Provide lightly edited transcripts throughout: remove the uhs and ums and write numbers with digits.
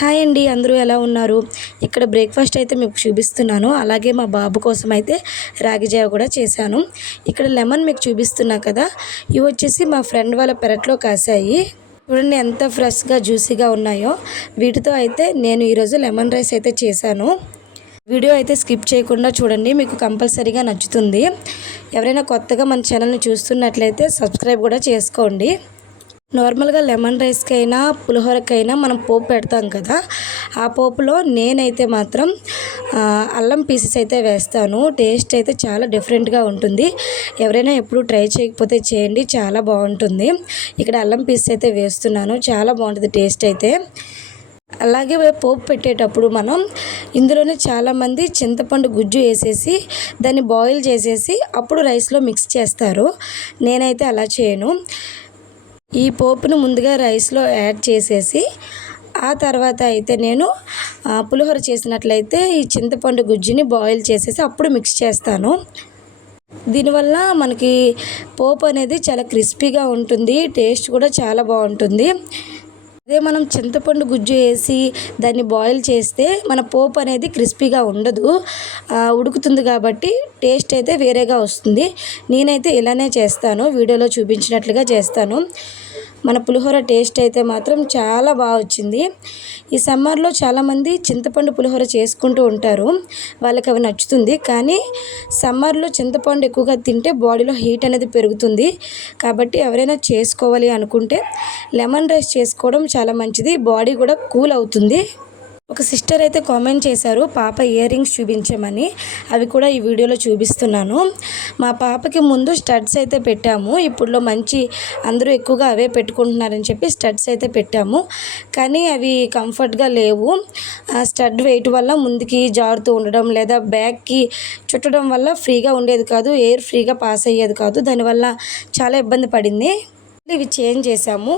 Hi అండి, అందరూ ఎలా ఉన్నారు? ఇక్కడ బ్రేక్ఫాస్ట్ అయితే మీకు చూపిస్తున్నాను. అలాగే మా బాబు కోసం అయితే రాగి జావ కూడా చేశాను. ఇక్కడ లెమన్ మీకు చూపిస్తున్నా కదా, ఇవి వచ్చేసి మా ఫ్రెండ్ వాళ్ళ పెరట్లో కాసాయి. చూడండి ఎంత ఫ్రెష్గా జ్యూసీగా ఉన్నాయో. వీటితో అయితే నేను ఈరోజు లెమన్ రైస్ అయితే చేశాను. వీడియో అయితే స్కిప్ చేయకుండా చూడండి, మీకు కంపల్సరీగా నచ్చుతుంది. ఎవరైనా కొత్తగా మన ఛానల్ని చూస్తున్నట్లయితే సబ్స్క్రైబ్ కూడా చేసుకోండి. నార్మల్గా లెమన్ రైస్కైనా పులిహోరకైనా మనం పోపు పెడతాం కదా, ఆ పోపులో నేనైతే మాత్రం అల్లం పీసెస్ అయితే వేస్తాను. టేస్ట్ అయితే చాలా డిఫరెంట్గా ఉంటుంది. ఎవరైనా ఎప్పుడు ట్రై చేయకపోతే చేయండి, చాలా బాగుంటుంది. ఇక్కడ అల్లం పీసెస్ అయితే వేస్తున్నాను, చాలా బాగుంటుంది టేస్ట్ అయితే. అలాగే పోపు పెట్టేటప్పుడు మనం ఇందులోనే చాలామంది చింతపండు గుజ్జు వేసేసి దాన్ని బాయిల్ చేసేసి అప్పుడు రైస్లో మిక్స్ చేస్తారు. నేనైతే అలా చేయను. ఈ పోపును ముందుగా రైస్లో యాడ్ చేసేసి ఆ తర్వాత అయితే నేను పులిహోర చేసినట్లయితే ఈ చింతపండు గుజ్జుని బాయిల్ చేసేసి అప్పుడు మిక్స్ చేస్తాను. దీనివల్ల మనకి పోపు అనేది చాలా క్రిస్పీగా ఉంటుంది, టేస్ట్ కూడా చాలా బాగుంటుంది. అదే మనం చింతపండు గుజ్జు వేసి దాన్ని బాయిల్ చేస్తే మన పోపు అనేది క్రిస్పీగా ఉండదు, ఉడుకుతుంది కాబట్టి టేస్ట్ అయితే వేరేగా వస్తుంది. నేనైతే ఇలానే చేస్తాను, వీడియోలో చూపించినట్లుగా చేస్తాను. మన పులిహోర టేస్ట్ అయితే మాత్రం చాలా బాగా వచ్చింది. ఈ సమ్మర్లో చాలామంది చింతపండు పులిహోర చేసుకుంటూ ఉంటారు, వాళ్ళకి అవి నచ్చుతుంది. కానీ సమ్మర్లో చింతపండు ఎక్కువగా తింటే బాడీలో హీట్ అనేది పెరుగుతుంది. కాబట్టి ఎవరైనా చేసుకోవాలి అనుకుంటే లెమన్ రైస్ చేసుకోవడం చాలా మంచిది, బాడీ కూడా కూల్ అవుతుంది. ఒక సిస్టర్ అయితే కామెంట్ చేశారు పాప ఇయర్ రింగ్స్ చూపించమని, అవి కూడా ఈ వీడియోలో చూపిస్తున్నాను. మా పాపకి ముందు స్టడ్స్ అయితే పెట్టాము, ఇప్పుడులో మంచి అందరూ ఎక్కువగా అవే పెట్టుకుంటున్నారని చెప్పి స్టడ్స్ అయితే పెట్టాము. కానీ అవి కంఫర్ట్గా లేవు. స్టడ్ వెయిట్ వల్ల ముందుకి జారుతూ ఉండడం లేదా బ్యాగ్కి చుట్టడం వల్ల ఫ్రీగా ఉండేది కాదు, ఎయిర్ ఫ్రీగా పాస్ అయ్యేది కాదు. దానివల్ల చాలా ఇబ్బంది పడింది. ఇవి చేంజ్ చేసాము.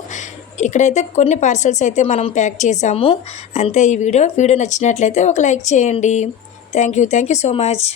ఇక్కడైతే కొన్ని పార్సల్స్ అయితే మనం ప్యాక్ చేసాము. అంతే. ఈ వీడియో నచ్చినట్లయితే ఒక లైక్ చేయండి. Thank you so much.